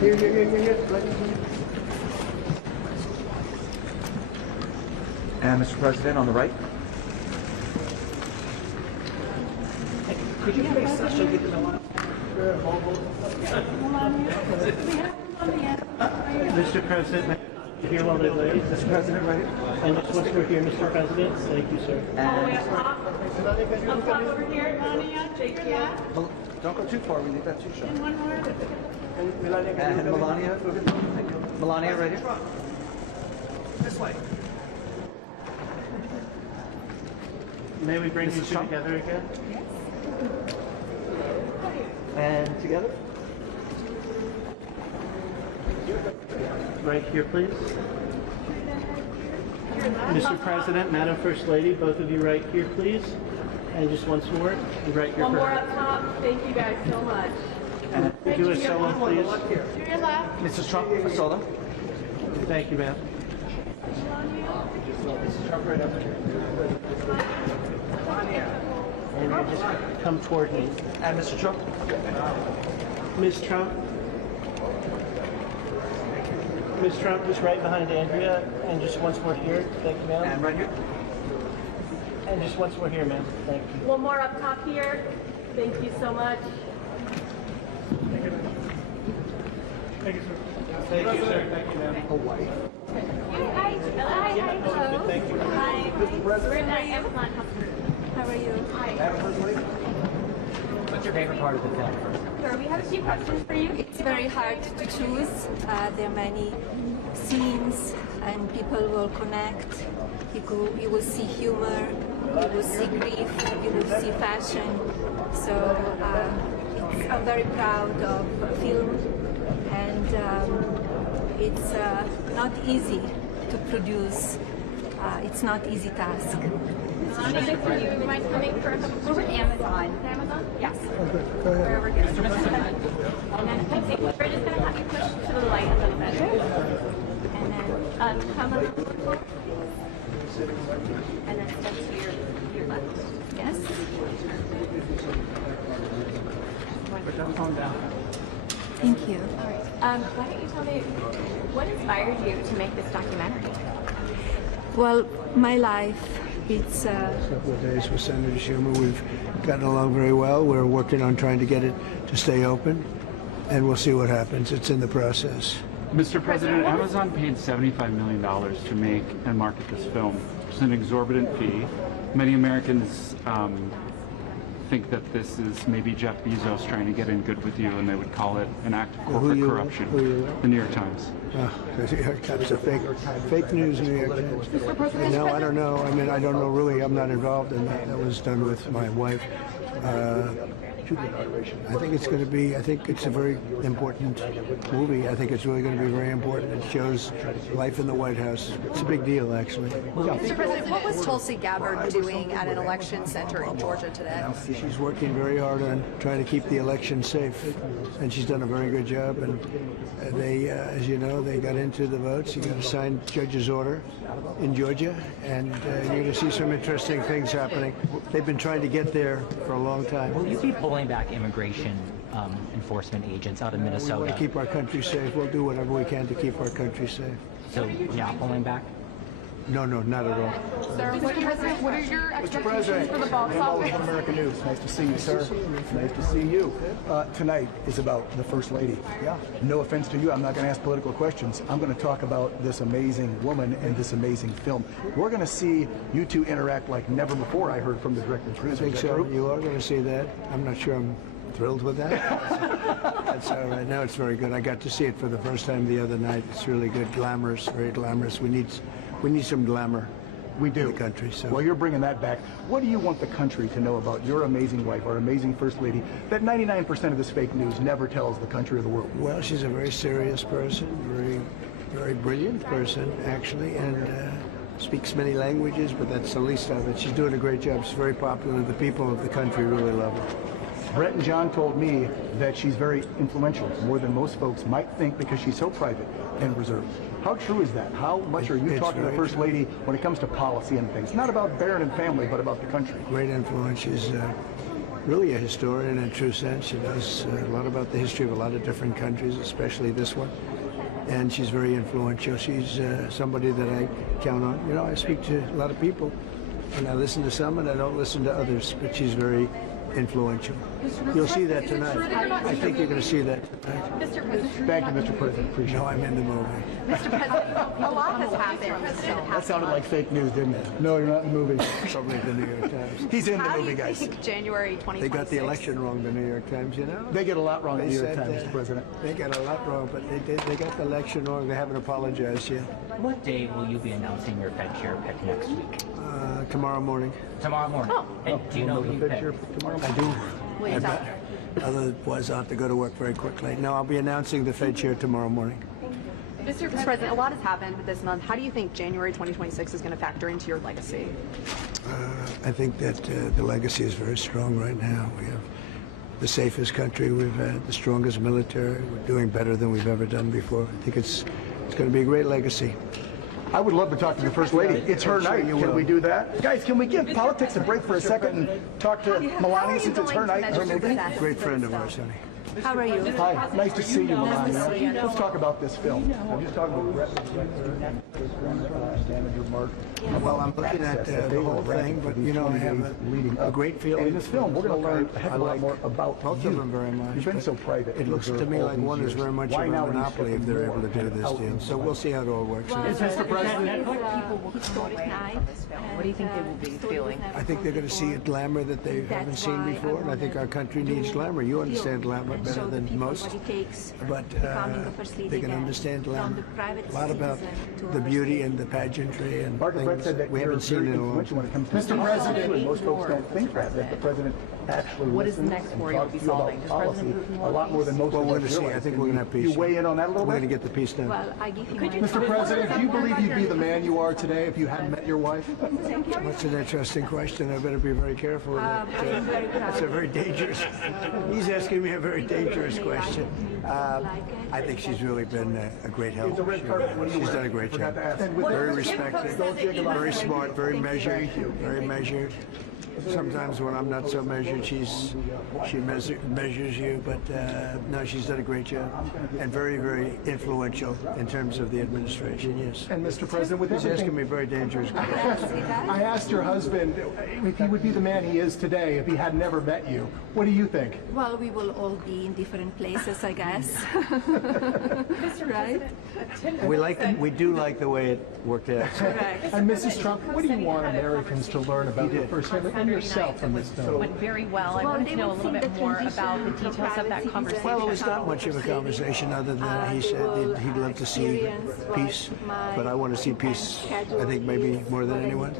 Here. And Mr. President, on the right. Could you please get the Melania? Mr. President, here while they wait. Mr. President, right here. And just once we're here, Mr. President. Thank you, sir. Up top over here, Melania, Jake, yeah. Don't go too far, we need that too short. And one more. And Melania, move it. Thank you. Melania, right here. This way. May we bring you two together again? And together. Right here, please. Mr. President, Madam First Lady, both of you right here, please. And just once more, right here. One more up top. Thank you guys so much. And do a solo, please. To your left. Mrs. Trump, a solo. Thank you, ma'am. Mrs. Trump, right up here. And you just come toward me. And Mr. Trump. Ms. Trump. Ms. Trump, just right behind Andrea. And just once more here. Thank you, ma'am. And right here. And just once more here, ma'am. Thank you. One more up top here. Thank you so much. Thank you, sir. Thank you, sir. Thank you, ma'am. Hawaii. Hi. Hello. Thank you. Hi. Mr. President. We're at Amazon. How are you? Hi. What's your favorite part of the film? Sure, we have a few questions for you. It's very hard to choose. There are many scenes and people will connect. You will see humor, you will see grief, you will see fashion. So I'm very proud of film, and it's not easy to produce. It's not easy task. Melania, do you mind coming for a couple? We're with Amazon. Is it Amazon? Yes. Go ahead. We're over here. And then I think we're just going to have you push to the light a little bit. And then come a little forward. And then step to your left. Yes? Calm down. Thank you. Why don't you tell me what inspired you to make this documentary? Well, my life, it's Couple of days with Senator Schumer. We've gotten along very well. We're working on trying to get it to stay open, and we'll see what happens. It's in the process. Mr. President, Amazon paid $75 million to make and market this film. It's an exorbitant fee. Many Americans think that this is maybe Jeff Bezos trying to get in good with you, and they would call it an act of corporate corruption. The New York Times. The New York Times, fake news, New York Times. No, I don't know. I mean, I don't know really. I'm not involved in that. That was done with my wife. I think it's going to be, I think it's a very important movie. I think it's really going to be very important. It shows life in the White House. It's a big deal, actually. Mr. President, what was Tulsi Gabbard doing at an election center in Georgia today? She's working very hard on trying to keep the election safe, and she's done a very good job. And they, as you know, they got into the votes. You got a signed judge's order in Georgia, and you're going to see some interesting things happening. They've been trying to get there for a long time. Will you be pulling back immigration enforcement agents out of Minnesota? We want to keep our country safe. We'll do whatever we can to keep our country safe. So you're not pulling back? No, not at all. Sir, Mr. President, what are your expectations for the box One office? American News. Nice to see you, sir. Nice to see you. Tonight is about the First Lady. Yeah. No offense to you, I'm not going to ask political questions. I'm going to talk about this amazing woman and this amazing film. We're going to see you two interact like never before. I heard from the director and I producer. think so. You are going to see that. I'm not sure I'm thrilled with that. That's all right. No, it's very good. I got to see it for the first time the other night. It's really good. Glamorous, very glamorous. We need some glamour. We do. In the country. So. Well, you're bringing that back. What do you want the country to know about your amazing wife, our amazing First Lady, that 99% of this fake news never tells the country or the world? Well, she's a very serious person, very brilliant person, actually, and speaks many languages, but that's the least of it. She's doing a great job. She's very popular. The people of the country really love her. Brett and John told me that she's very influential, more than most folks might think, because she's so private and reserved. How true is that? How much are you talking to the First Lady when it comes to policy and things? Not about Barron and family, but about the country. Great influence. She's really a historian in a true sense. She knows a lot about the history of a lot of different countries, especially this one. And she's very influential. She's somebody that I count on. You know, I speak to a lot of people, and I listen to some, and I don't listen to others. But she's very influential. You'll see that tonight. I think you're going to see that tonight. Mr. President. Thank you, Mr. President. Appreciate No, I'm in the movie. Mr. President, a lot has happened. That sounded like fake news, didn't it? No, you're not in the movie. Probably the New York Times. He's in the How do movie, you guys. think January 2026? They got the election wrong, the New York Times, you know? They get a lot wrong at the New York said, Times, Mr. President. They got a lot wrong, but they got the election wrong. They haven't apologized yet. What day will you be announcing your Fed chair pick next week? Tomorrow morning. Tomorrow morning. And do you know who you pick? I do. I bet. Otherwise, I'll have to go to work very quickly. No, I'll be announcing the Fed chair tomorrow morning. Mr. President, a lot has happened this month. How do you think January 2026 is going to factor into your legacy? I think that the legacy is very strong right now. We have the safest country we've had, the strongest military. We're doing better than we've ever done before. I think it's going to be a great legacy. I would love to talk to the First Lady. It's her night. Can we do that? Guys, can we give politics a break for a second and talk to Melania since it's her night, her movie? Great friend of ours, honey. How are you? Hi, nice to see you, Melania. Let's talk about this film. I'm just talking about manager Mark. Well, I'm looking at the whole thing, but you know, I have a great feeling. In this film, we're going to learn a heck of a lot more about both you. of them very much. You've been but so private. It looks to me like one is very much of a monopoly if they're able to do this deal. So we'll see how it all works. Mr. President, What do you think they will be feeling? I think they're going to see a glamour that they haven't seen before, and I think our country needs glamour. You understand glamour better than most, but they can understand glamour. A lot about the beauty and the pageantry and things that we haven't seen in a long time. Mr. President, most folks don't think that the president actually What is the next war you'll be solving? Does President Putin a want lot more than most Well, of we're us going to see. I realize. think we're going to have peace. You weigh in on that a little We're bit? going to get the peace done. Well, I give you my Mr. President, do you believe you'd be the man you are today if you hadn't met your wife? That's an interesting question. I better be very careful with that. That's a very dangerous. He's asking me a very dangerous question. I think she's really been a great help. She's done a great job. Very respected, very smart, very measured, very measured. Sometimes when I'm not so measured, she measures you, but no, she's done a great job and very, very influential in terms of the administration. Yes. And Mr. President, with He's everything, asking me very dangerous questions. I asked your husband if he would be the man he is today if he had never met you. What do you think? Well, we will all be in different places, I guess. Right? We do like the way it worked out. Correct. And Mrs. Trump, what do you want Americans to learn about the First Lady and yourself from this film? went very well. I wanted to know a little bit more about the details of that conversation. Well, it was not much of a conversation other than he said he'd love to see peace, but I want to see peace, I think, maybe more than anyone.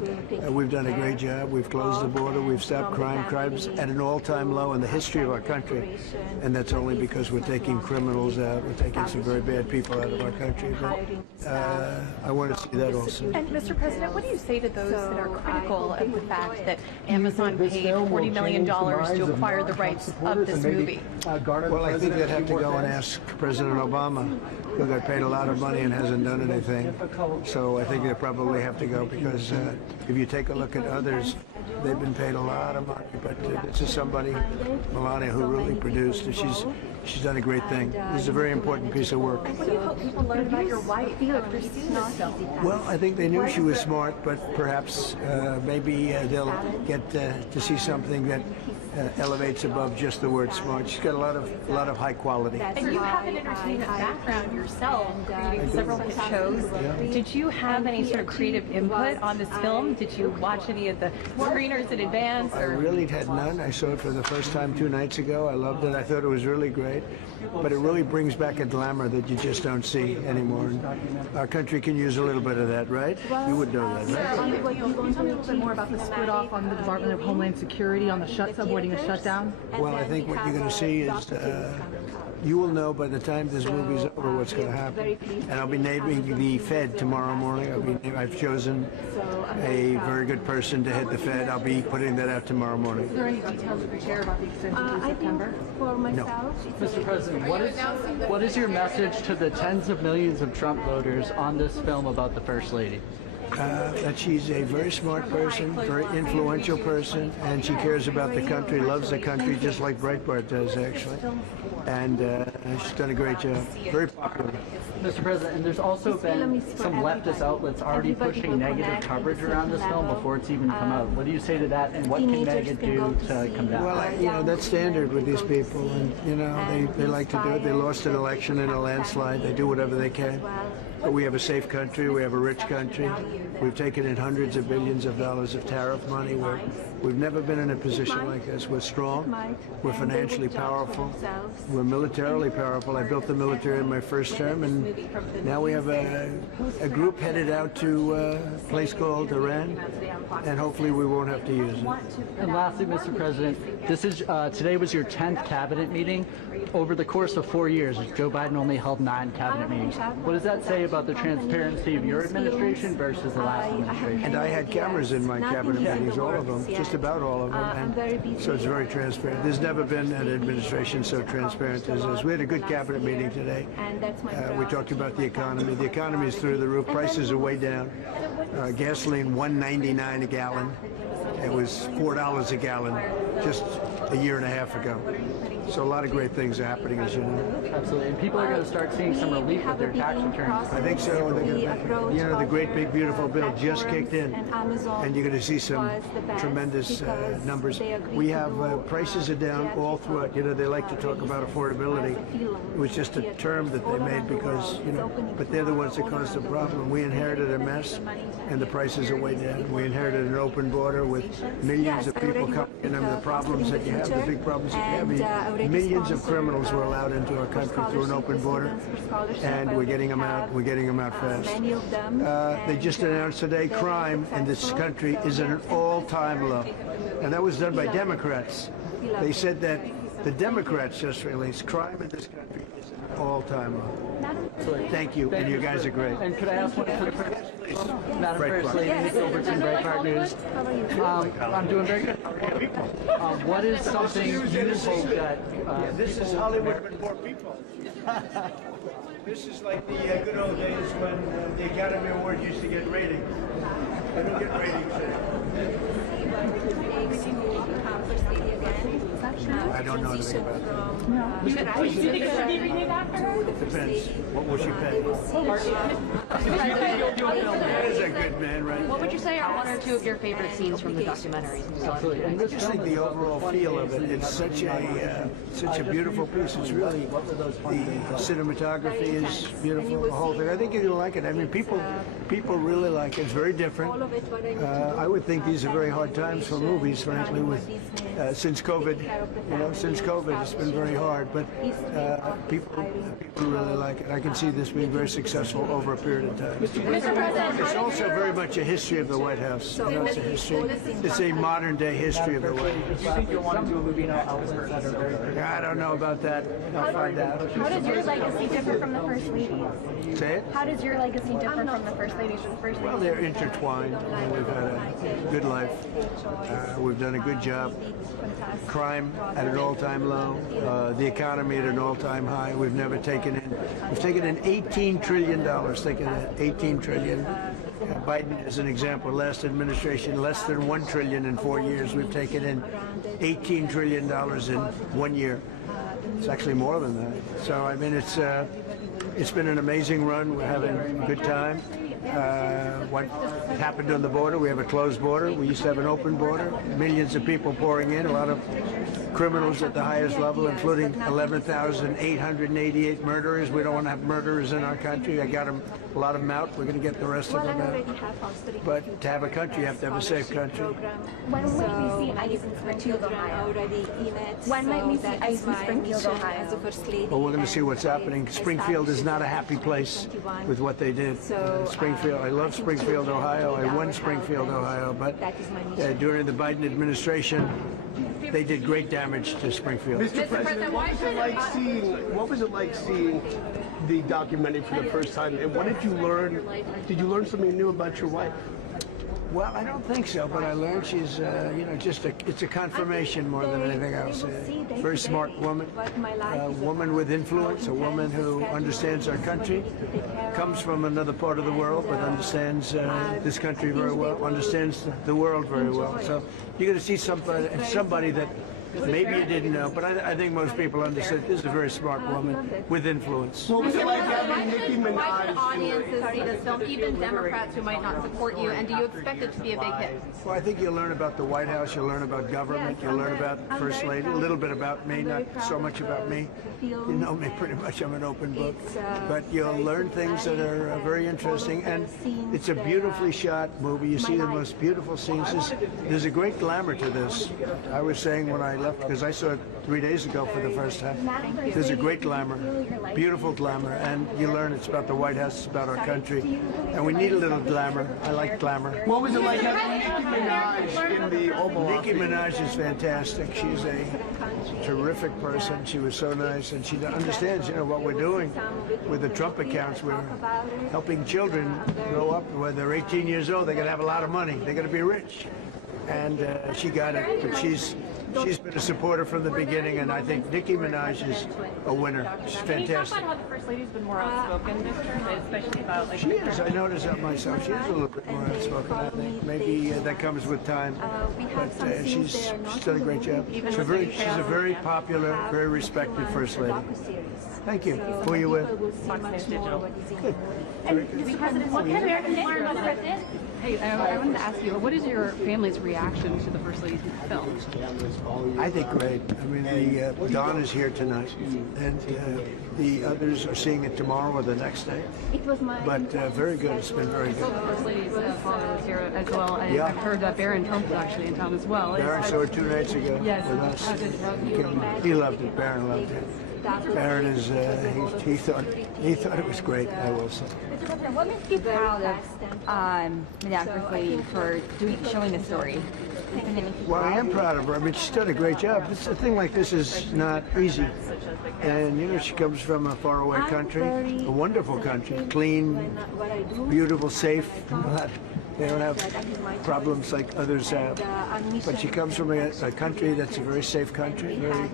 We've done a great job. We've closed the border. We've stopped crime. Crime's at an all-time low in the history of our country, and that's only because we're taking criminals out. We're taking some very bad people out of our country. But I want to see that also. And Mr. President, what do you say to those that are critical of the fact that Amazon paid $40 million to acquire the rights of this movie? Well, I think they'd have to go and ask President Obama, who got paid a lot of money and hasn't done anything. So I think they probably have to go because if you take a look at others, they've been paid a lot of money. But this is somebody, Melania, who really produced it. She's done a great thing. This is a very important piece of work. What do you hope people learn about your wife? Well, I think they knew she was smart, but perhaps maybe they'll get to see something that elevates above just the word smart. She's got a lot of high quality. And you have an entertainment background yourself, creating several hit shows. Did you have any sort of creative input on this film? Did you watch any of the screeners in advance? I really had none. I saw it for the first time 2 nights ago. I loved it. I thought it was really great. But it really brings back a glamour that you just don't see anymore. And our country can use a little bit of that, right? You would know that, right? Tell me a little bit more about the split off on the Department of Homeland Security on the avoiding a shutdown. Well, I think what you're going to see is you will know by the time this movie's over what's going to happen. And I'll be naming the Fed tomorrow morning. I've chosen a very good person to head the Fed. I'll be putting that out tomorrow morning. Is there any details you could share about the extension through September? For myself, Mr. President, what is your message to the tens of millions of Trump voters on this film about the First Lady? that she's a very smart person, very influential person, and she cares about the country, loves the country, just like Breitbart does, actually. And she's done a great job. Very popular. Mr. President, and there's also been some leftist outlets already pushing negative coverage around this film before it's even come out. What do you say to that, and what can Megan do to come down? Well, that's standard with these people, and they like to do it. They lost an election in a landslide. They do whatever they can. But we have a safe country. We have a rich country. We've taken in hundreds of billions of dollars of tariff money. We've never been in a position like this. We're strong. We're financially powerful. We're militarily powerful. I built the military in my first term, and now we have a group headed out to a place called Iran, and hopefully we won't have to use it. And lastly, Mr. President, this is today was your 10th cabinet meeting. Over the course of 4 years, Joe Biden only held 9 cabinet meetings. What does that say about the transparency of your administration versus the last administration? And I had cameras in my cabinet meetings, all of them, just about all of them, and so it's very transparent. There's never been an administration so transparent as this. We had a good cabinet meeting today. We talked about the economy. The economy is through the roof. Prices are way down. Gasoline $1.99 a gallon. It was $4 a gallon just a year and a half ago. So a lot of great things are happening, as you know. Absolutely. And people are going to start seeing some relief with their tax returns. I think so. The great big beautiful bill just kicked in, and you're going to see some tremendous numbers. We have prices are down all throughout. They like to talk about affordability. It was just a term that they made because, but they're the ones that caused the problem. We inherited a mess, and the prices are way down. We inherited an open border with millions of people coming in, and the problems that you have, the big problems that you have. Millions of criminals were allowed into our country through an open border, and we're getting them out. We're getting them out fast. They just announced today crime in this country is at an all-time low, and that was done by Democrats. They said that the Democrats just released crime in this country is at an all-time low. Thank you, and you guys are great. And could I ask one for the Madam First Lady, Nick Overton, Breitbart News. I'm doing very good. What is something you hope that... this is Hollywood with more people. This is like the good old days when the Academy Award used to get ratings. They don't get ratings I don't know anything about that. Do you think it should be renamed after her? Depends. What will she pay? That is a good man, right? What would you say are 1 or 2 of your favorite scenes from the documentary? I just think the overall feel of it, it's such a beautiful piece. It's really, the cinematography is beautiful, the whole thing. I think you're going to like it. I mean, people really like it. It's very different. I would think these are very hard times for movies, frankly, with since COVID. Since COVID, it's been very hard, but people really like it. I can see this being very successful over a period of time. Mr. President, It's also very much a history of the White House. It's a history. It's a modern-day history of the White House. Do you think you'll want to do a movie now outlets that are very... I don't know about that. I'll find out. How does your legacy differ from the First Lady? Say it? How does your legacy differ from the First Lady? Well, they're intertwined. We've had a good life. We've done a good job. Crime at an all-time low. The economy at an all-time high. We've taken in $18 trillion. Think of that, $18 trillion. Biden, as an example, last administration, less than $1 trillion in 4 years. We've taken in $18 trillion in 1 year. It's actually more than that. So, I mean, it's been an amazing run. We're having a good time. What happened on the border, we have a closed border. We used to have an open border. Millions of people pouring in, a lot of criminals at the highest level, including 11,888 murderers. We don't want to have murderers in our country. I got a lot of them out. We're going to get the rest of them out. But to have a country, you have to have a safe country. When might we see ice in Springfield, Ohio? When might we see ice in Springfield, Ohio? Well, we're going to see what's happening. Springfield is not a happy place with what they did. Springfield, I love Springfield, Ohio. I won Springfield, Ohio, but during the Biden administration, they did great damage to Springfield. Mr. President, what was it like seeing the documentary for the first time, and what did you learn? Did you learn something new about your wife? Well, I don't think so, but I learned she's, it's a confirmation more than anything else. A very smart woman, a woman with influence, a woman who understands our country, comes from another part of the world, but understands this country very well, understands the world very well. So you're going to see somebody that maybe you didn't know, but I think most people understand this is a very smart woman with influence. What was it like having Nicki Why should Minaj? audiences see this film, even Democrats who might not support you, and do you expect it to be a big hit? Well, I think you'll learn about the White House, you'll learn about government, you'll learn about First Lady, a little bit about me, not so much about me. You know me pretty much, I'm an open book. But you'll learn things that are very interesting, and it's a beautifully shot movie. You see the most beautiful scenes. There's a great glamour to this. I was saying when I left, because I saw it 3 days ago for the first time, there's a great glamour, beautiful glamour, and you learn it's about the White House, it's about our country, and we need a little glamour. I like glamour. What was it like having Nicki Minaj in the Oval Office? Nicki Minaj is fantastic. She's a terrific person. She was so nice, and she understands, what we're doing with the Trump accounts. We're helping children grow up. When they're 18 years old, they're going to have a lot of money. They're going to be rich. And she got it, but she's been a supporter from the beginning, and I think Nicki Minaj is a winner. She's Can you talk fantastic. about how the First Lady's been more outspoken this term, especially about like... She is. I noticed that myself. She is a little bit more outspoken, I think. Maybe that comes with time. But she's done a great job. She's a very popular, very respected First Lady. Thank you. Who are you with? Fox News Digital. Good. What can Americans learn about the president? Hey, I wanted to ask you, what is your family's reaction to the First Lady's film? I think great. I mean, Dawn is here tonight, and the others are seeing it tomorrow or the next day. But very good. It's been very The good. First Lady's father was here as well, and Yeah. I've heard that Barron Trump was actually in town as well. Baron saw it 2 nights ago Yes. with us. How did it He loved it. Baron loved it. Baron is he thought it was great. I will say. What makes you proud of Madame First Lady for showing the story? Well, I am proud of her. I mean, she's done a great job. A thing like this is not easy. And, she comes from a faraway country, a wonderful country, clean, beautiful, safe. They don't have problems like others have. But she comes from a country that's a very safe country, very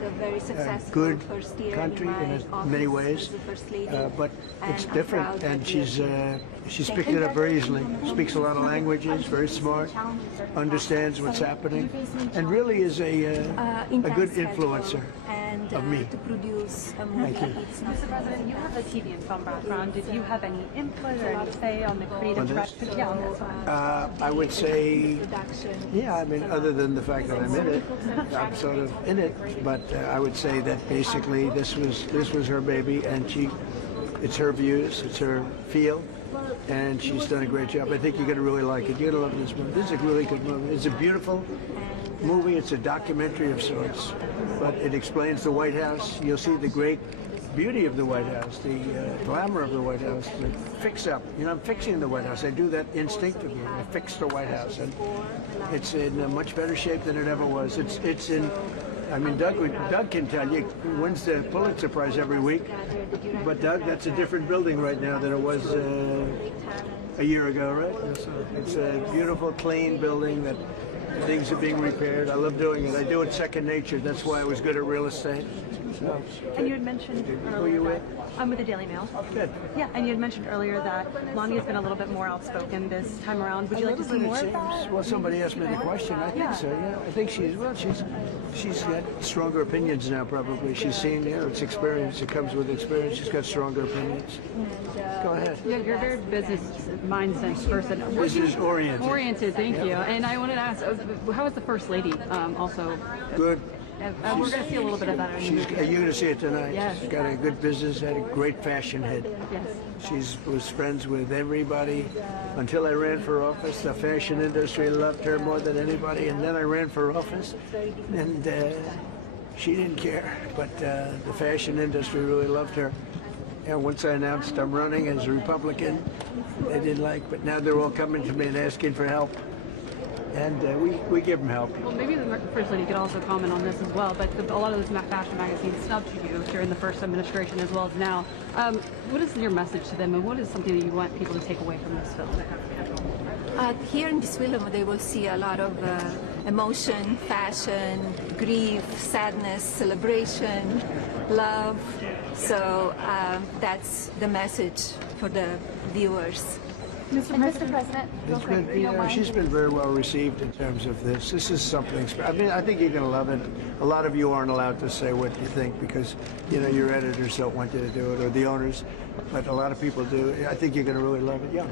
good country in many ways. But it's different, and she's picked it up very easily. Speaks a lot of languages, very smart, understands what's happening, and really is a good influencer of me. Thank you. Mr. President, you have a TV and film background. Did you have any input or any say on the creative direction? Yeah, on this one. I would say, yeah, I mean, other than the fact that I'm in it, I'm sort of in it, but I would say that basically this was her baby, and it's her views, it's her feel, and she's done a great job. I think you're going to really like it. You're going to love this movie. This is a really good movie. It's a beautiful movie. It's a documentary of sorts, but it explains the White House. You'll see the great beauty of the White House, the glamour of the White House, the fix-up. I'm fixing the White House. I do that instinctively. I fix the White House, and it's in a much better shape than it ever was. It's in. I mean, Doug can tell you, he wins the Pulitzer Prize every week. But Doug, that's a different building right now than it was a year ago, right? It's a beautiful, clean building that things are being repaired. I love doing it. I do it second nature. That's why I was good at real estate. So, And you had mentioned who are you with? I'm with the Daily Mail. Good. Yeah, and you had mentioned earlier that Melania's been a little bit more outspoken this time around. Would you like to see more of that? Well, somebody asked me the question. I think so. Yeah, I think she's got stronger opinions now. Probably she's seen. It's experience. It comes with experience. She's got stronger opinions. Go ahead. Yeah, you're a very business mindset person. Business oriented. Oriented, thank you. And I wanted to ask, how is the First Lady also? Good. We're going to see a little bit of that in the movie. You're going to see it tonight. Yes. She's got a good business, had a great fashion head. Yes. She was friends with everybody until I ran for office. The fashion industry loved her more than anybody, and then I ran for office, and she didn't care, but the fashion industry really loved her. And once I announced I'm running as a Republican, they didn't like, but now they're all coming to me and asking for help. And we give them help. Well, maybe the First Lady could also comment on this as well, but a lot of those fashion magazines snubbed you during the first administration as well as now. What is your message to them, and what is something that you want people to take away from this film? Here in this film, they will see a lot of emotion, fashion, grief, sadness, celebration, love. So that's the message for the viewers. Mr. President, It's been, she's been very well received in terms of this. This is something. I mean, I think you're going to love it. A lot of you aren't allowed to say what you think because, your editors don't want you to do it, or the owners. But a lot of people do. I think you're going to really love it. Yeah.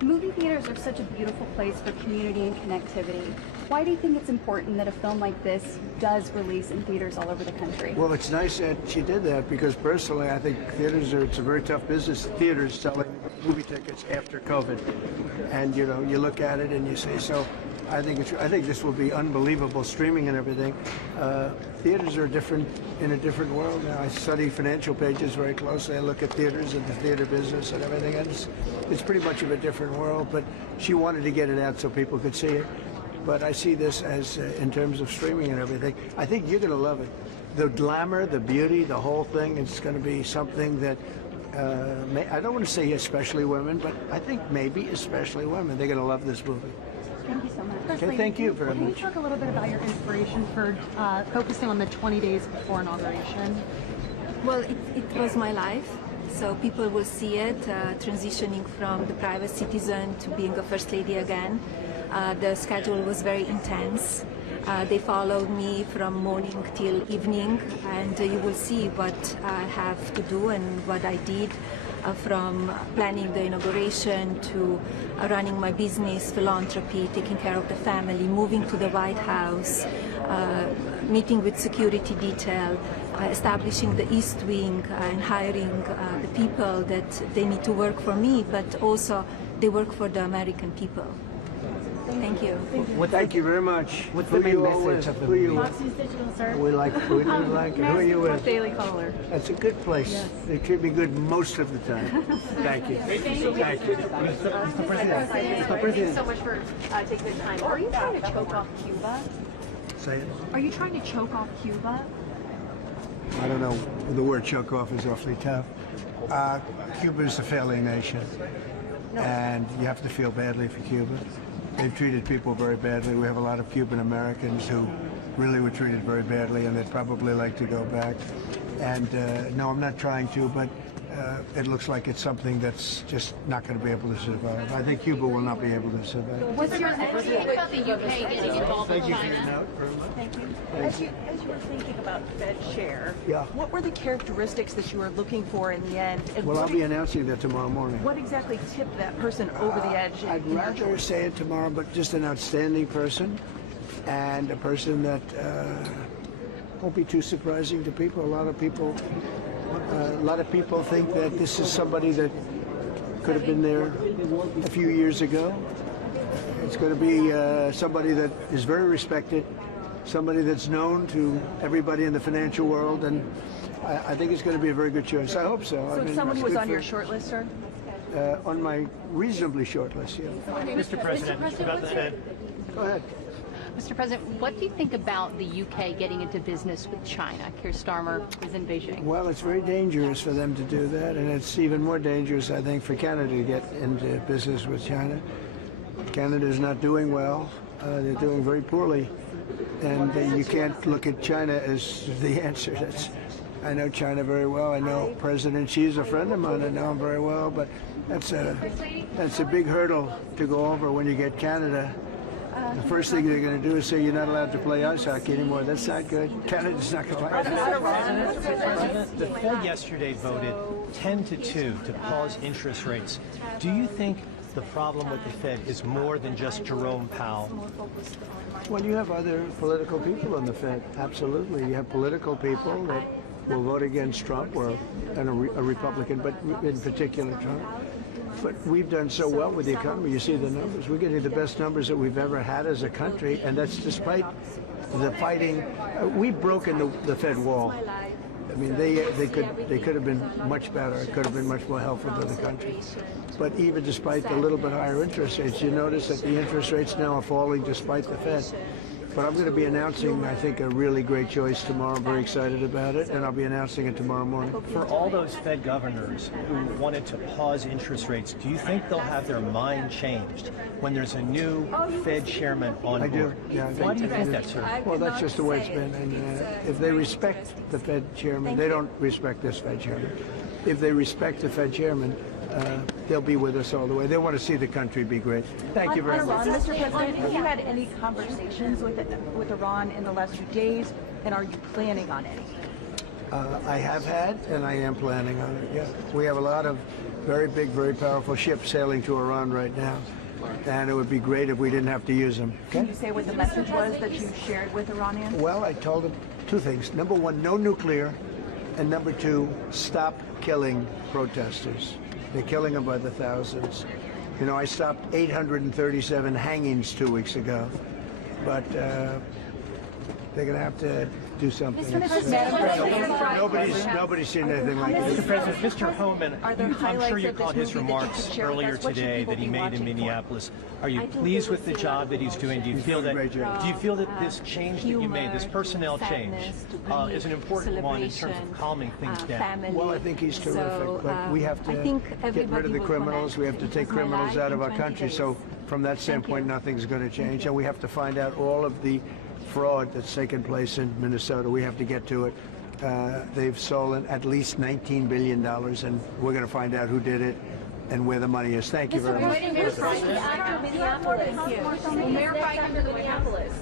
Movie theaters are such a beautiful place for community and connectivity. Why do you think it's important that a film like this does release in theaters all over the country? Well, it's nice that she did that because personally, I think it's a very tough business. Theaters selling movie tickets after COVID, and you look at it and you say, so I think this will be unbelievable streaming and everything. Theaters are in a different world now. I study financial pages very closely. I look at theaters and the theater business and everything, and it's pretty much of a different world. But she wanted to get it out so people could see it. But I see this as, in terms of streaming and everything, I think you're going to love it. The glamour, the beauty, the whole thing, it's going to be something that, I don't want to say especially women, but I think maybe especially women. They're going to love this movie. Thank you so much. Okay, thank you very much. Can you talk a little bit about your inspiration for focusing on the 20 days before inauguration? Well, it was my life. So people will see it, transitioning from the private citizen to being a first lady again. The schedule was very intense. They followed me from morning till evening, and you will see what I have to do and what I did, from planning the inauguration to running my business, philanthropy, taking care of the family, moving to the White House, meeting with security detail, establishing the East Wing and hiring the people that they need to work for me, but also they work for the American people. Thank you. Thank you very much. What's the main message of the movie? Foxy's Digital, sir. We like it. Who are you with? Daily Caller. That's a good place. Yes. They treat me good most of the time. Thank you. Thank you. Mr. President. Thank you so much for taking the time. Are you trying to choke off Cuba? Say it. Are you trying to choke off Cuba? I don't know. The word choke off is awfully tough. Cuba is a failing nation, and you have to feel badly for Cuba. They've treated people very badly. We have a lot of Cuban Americans who really were treated very badly, and they'd probably like to go back. And no, I'm not trying to, but it looks like it's something that's just not going to be able to survive. I think Cuba will not be able to survive. What's your think about the UK getting involved with Thank you for your China? note very much. Thank you. Thank you. As you were thinking about Fed chair, Yeah. what were the characteristics that you were looking for in the end? And Well, I'll be announcing that tomorrow morning. what exactly tipped that person over the edge? I'd rather say it tomorrow, but just an outstanding person and a person that won't be too surprising to people. A lot of people think that this is somebody that could have been there a few years ago. It's going to be somebody that is very respected, somebody that's known to everybody in the financial world, and I think it's going to be a very good choice. I hope so. So someone who was on your short list, sir? On my reasonably short list, yeah. Mr. President, about the Fed. Go ahead. Mr. President, what do you think about the UK getting into business with China? Keir Starmer is in Beijing. Well, it's very dangerous for them to do that, and it's even more dangerous, I think, for Canada to get into business with China. Canada is not doing well. They're doing very poorly, and you can't look at China as the answer. I know China very well. I know President Xi's a friend of mine. I know him very well, but that's a big hurdle to go over when you get Canada. The first thing they're going to do is say you're not allowed to play ice hockey anymore. That's not good. Canada's not going to like that. The Fed yesterday voted 10-2 to pause interest rates. Do you think the problem with the Fed is more than just Jerome Powell? Well, you have other political people in the Fed. Absolutely. You have political people that will vote against Trump and a Republican, but in particular Trump. But we've done so well with the economy. You see the numbers. We're getting the best numbers that we've ever had as a country, and that's despite the fighting. We've broken the Fed wall. I mean, they could have been much better. It could have been much more helpful to the country. But even despite the little bit higher interest rates, you notice that the interest rates now are falling despite the Fed. But I'm going to be announcing, I think, a really great choice tomorrow. I'm very excited about it, and I'll be announcing it tomorrow morning. For all those Fed governors who wanted to pause interest rates, do you think they'll have their mind changed when there's a new Fed chairman on board? I do. Yeah, Why do you think that, sir? Well, that's just the way it's been. And if they respect the Fed chairman, they don't respect this Fed chairman. If they respect the Fed chairman, they'll be with us all the way. They want to see the country be great. Thank you very much. Mr. President, have you had any conversations with Iran in the last few days, and are you planning on any? I have had, and I am planning on it, yeah. We have a lot of very big, very powerful ships sailing to Iran right now, and it would be great if we didn't have to use them. Can you say what the message was that you shared with Iranians? Well, I told them two things. Number one, no nuclear, and number two, stop killing protesters. They're killing them by the thousands. You know, I stopped 837 hangings 2 weeks ago, but they're going to have to do something. Nobody's seen anything like it. Mr. President, Mr. Homan, I'm sure you caught his remarks earlier today that he made in Minneapolis. Are you pleased with the job that he's doing? Do you feel that this change that you made, this personnel change, is an important one in terms of calming things down? Well, I think he's terrific, but we have to get rid of the criminals. We have to take criminals out of our country. So from that standpoint, nothing's going to change, and we have to find out all of the fraud that's taken place in Minnesota. We have to get to it. They've stolen at least $19 billion, and we're going to find out who did it and where the money is. Thank you very much. Mayor Biden under Minneapolis.